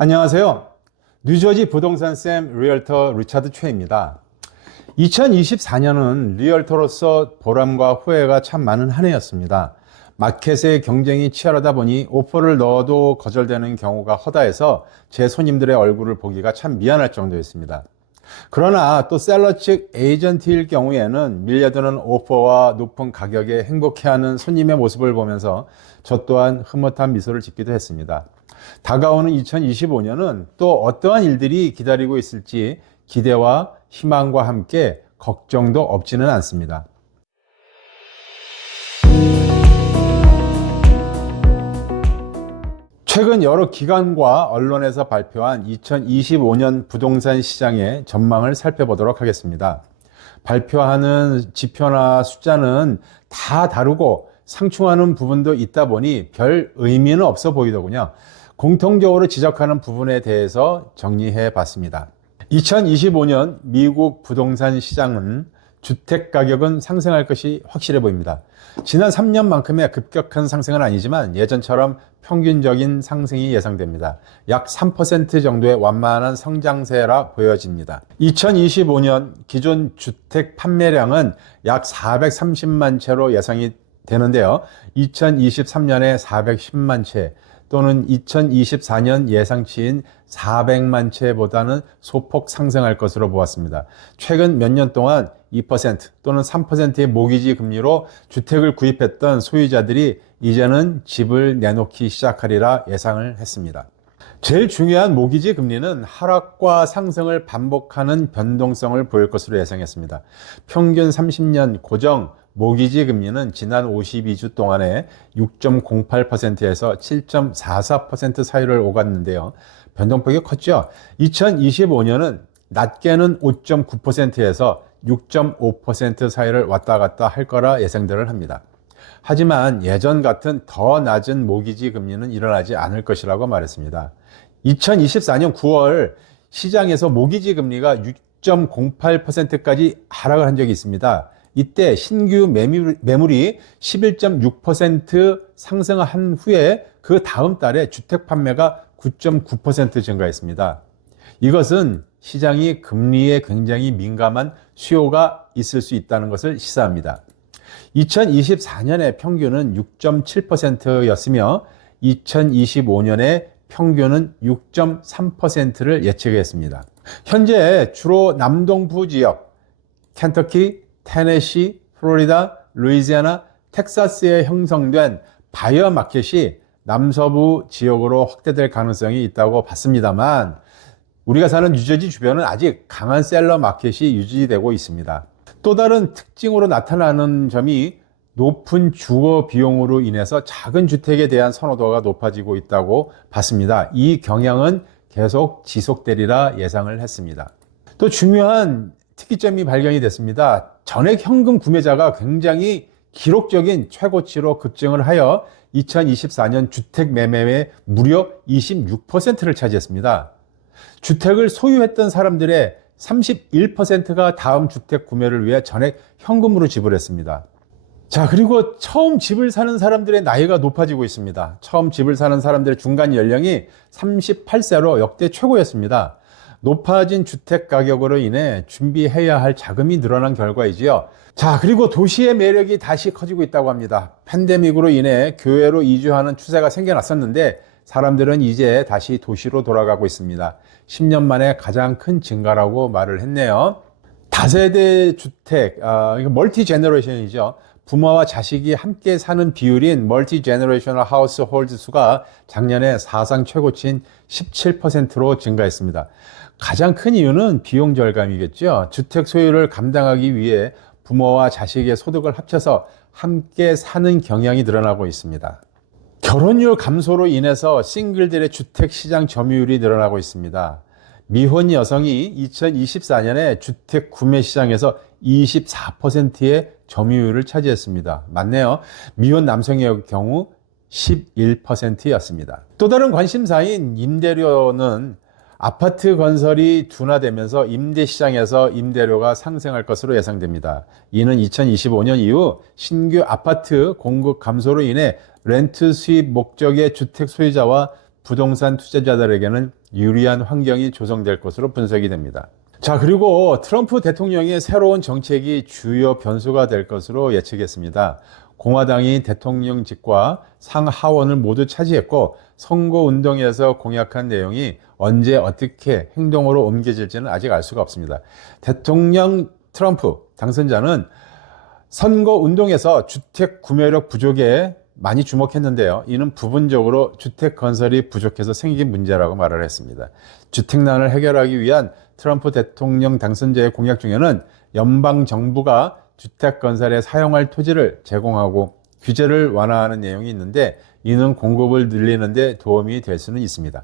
안녕하세요. 뉴저지 부동산 쌤 리얼터 리차드 최입니다. 2024년은 리얼터로서 보람과 후회가 참 많은 한 해였습니다. 마켓의 경쟁이 치열하다 보니 오퍼를 넣어도 거절되는 경우가 허다해서 제 손님들의 얼굴을 보기가 참 미안할 정도였습니다. 그러나 또 셀러 측 에이전트일 경우에는 밀려드는 오퍼와 높은 가격에 행복해하는 손님의 모습을 보면서 저 또한 흐뭇한 미소를 짓기도 했습니다. 다가오는 2025년은 또 어떠한 일들이 기다리고 있을지 기대와 희망과 함께 걱정도 없지는 않습니다. 최근 여러 기관과 언론에서 발표한 2025년 부동산 시장의 전망을 살펴보도록 하겠습니다. 발표하는 지표나 숫자는 다 다르고 상충하는 부분도 있다 보니 별 의미는 없어 보이더군요. 공통적으로 지적하는 부분에 대해서 정리해 봤습니다. 2025년 미국 부동산 시장은 주택 가격은 상승할 것이 확실해 보입니다. 지난 3년만큼의 급격한 상승은 아니지만 예전처럼 평균적인 상승이 예상됩니다. 약 3% 정도의 완만한 성장세라 보여집니다. 2025년 기존 주택 판매량은 약 430만 채로 예상이 되는데요. 2023년에 410만 채 또는 2024년 예상치인 400만 채보다는 소폭 상승할 것으로 보았습니다. 최근 몇 년 동안 2% 또는 3%의 모기지 금리로 주택을 구입했던 소유자들이 이제는 집을 내놓기 시작하리라 예상을 했습니다. 제일 중요한 모기지 금리는 하락과 상승을 반복하는 변동성을 보일 것으로 예상했습니다. 평균 30년 고정 모기지 금리는 지난 52주 동안에 6.08%에서 7.44% 사이를 오갔는데요. 변동폭이 컸죠. 2025년은 낮게는 5.9%에서 6.5% 사이를 왔다 갔다 할 거라 예상들을 합니다. 하지만 예전 같은 더 낮은 모기지 금리는 일어나지 않을 것이라고 말했습니다. 2024년 9월 시장에서 모기지 금리가 6.08%까지 하락을 한 적이 있습니다. 이때 신규 매물이 11.6% 상승한 후에 그 다음 달에 주택 판매가 9.9% 증가했습니다. 이것은 시장이 금리에 굉장히 민감한 수요가 있을 수 있다는 것을 시사합니다. 2024년의 평균은 6.7%였으며 2025년의 평균은 6.3%를 예측했습니다. 현재 주로 남동부 지역, 켄터키, 테네시, 플로리다, 루이지애나, 텍사스에 형성된 바이어 마켓이 남서부 지역으로 확대될 가능성이 있다고 봤습니다만 우리가 사는 뉴저지 주변은 아직 강한 셀러 마켓이 유지되고 있습니다. 또 다른 특징으로 나타나는 점이 높은 주거 비용으로 인해서 작은 주택에 대한 선호도가 높아지고 있다고 봤습니다. 이 경향은 계속 지속되리라 예상을 했습니다. 또 중요한 특이점이 발견이 됐습니다. 전액 현금 구매자가 굉장히 기록적인 최고치로 급증을 하여 2024년 주택 매매의 무려 26%를 차지했습니다. 주택을 소유했던 사람들의 31%가 다음 주택 구매를 위해 전액 현금으로 지불했습니다. 자, 그리고 처음 집을 사는 사람들의 나이가 높아지고 있습니다. 처음 집을 사는 사람들의 중간 연령이 38세로 역대 최고였습니다. 높아진 주택 가격으로 인해 준비해야 할 자금이 늘어난 결과이지요. 자, 그리고 도시의 매력이 다시 커지고 있다고 합니다. 팬데믹으로 인해 교외로 이주하는 추세가 생겨났었는데 사람들은 이제 다시 도시로 돌아가고 있습니다. 10년 만에 가장 큰 증가라고 말을 했네요. 다세대 주택, 멀티 제너레이션이죠. 부모와 자식이 함께 사는 비율인 멀티 제너레이셔널 하우스 홀드 수가 작년에 사상 최고치인 17%로 증가했습니다. 가장 큰 이유는 비용 절감이겠죠. 주택 소유를 감당하기 위해 부모와 자식의 소득을 합쳐서 함께 사는 경향이 늘어나고 있습니다. 결혼율 감소로 인해서 싱글들의 주택 시장 점유율이 늘어나고 있습니다. 미혼 여성이 2024년에 주택 구매 시장에서 24%의 점유율을 차지했습니다. 맞네요. 미혼 남성의 경우 11%였습니다. 또 다른 관심사인 임대료는 아파트 건설이 둔화되면서 임대시장에서 임대료가 상승할 것으로 예상됩니다. 이는 2025년 이후 신규 아파트 공급 감소로 인해 렌트 수입 목적의 주택 소유자와 부동산 투자자들에게는 유리한 환경이 조성될 것으로 분석이 됩니다. 자, 그리고 트럼프 대통령의 새로운 정책이 주요 변수가 될 것으로 예측했습니다. 공화당이 대통령직과 상하원을 모두 차지했고 선거운동에서 공약한 내용이 언제 어떻게 행동으로 옮겨질지는 아직 알 수가 없습니다. 대통령 트럼프 당선자는 선거운동에서 주택 구매력 부족에 많이 주목했는데요. 이는 부분적으로 주택 건설이 부족해서 생긴 문제라고 말을 했습니다. 주택난을 해결하기 위한 트럼프 대통령 당선자의 공약 중에는 연방 정부가 주택 건설에 사용할 토지를 제공하고 규제를 완화하는 내용이 있는데 이는 공급을 늘리는 데 도움이 될 수는 있습니다.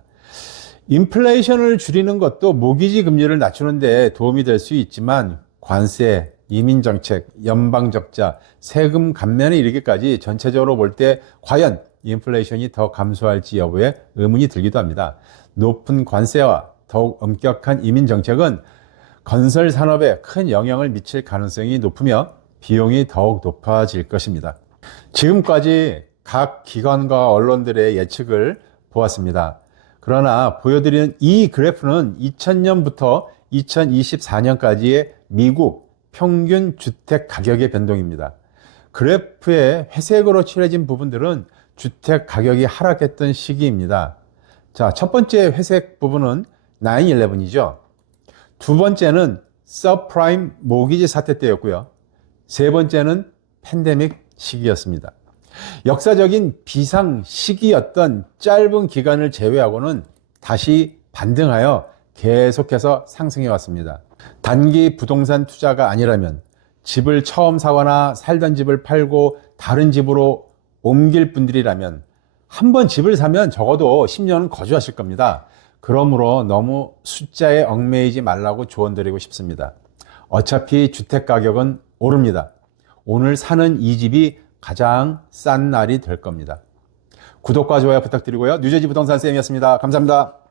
인플레이션을 줄이는 것도 모기지 금리를 낮추는 데 도움이 될 수 있지만 관세, 이민정책, 연방적자, 세금 감면에 이르기까지 전체적으로 볼 때 과연 인플레이션이 더 감소할지 여부에 의문이 들기도 합니다. 높은 관세와 더욱 엄격한 이민정책은 건설 산업에 큰 영향을 미칠 가능성이 높으며 비용이 더욱 높아질 것입니다. 지금까지 각 기관과 언론들의 예측을 보았습니다. 그러나 보여드리는 이 그래프는 2000년부터 2024년까지의 미국 평균 주택 가격의 변동입니다. 그래프의 회색으로 칠해진 부분들은 주택 가격이 하락했던 시기입니다. 자, 첫 번째 회색 부분은 9/11이죠. 두 번째는 서프라임 모기지 사태 때였고요. 세 번째는 팬데믹 시기였습니다. 역사적인 비상 시기였던 짧은 기간을 제외하고는 다시 반등하여 계속해서 상승해 왔습니다. 단기 부동산 투자가 아니라면 집을 처음 사거나 살던 집을 팔고 다른 집으로 옮길 분들이라면 한 번 집을 사면 적어도 10년은 거주하실 겁니다. 그러므로 너무 숫자에 얽매이지 말라고 조언드리고 싶습니다. 어차피 주택 가격은 오릅니다. 오늘 사는 이 집이 가장 싼 날이 될 겁니다. 구독과 좋아요 부탁드리고요. 뉴저지 부동산 쌤이었습니다. 감사합니다.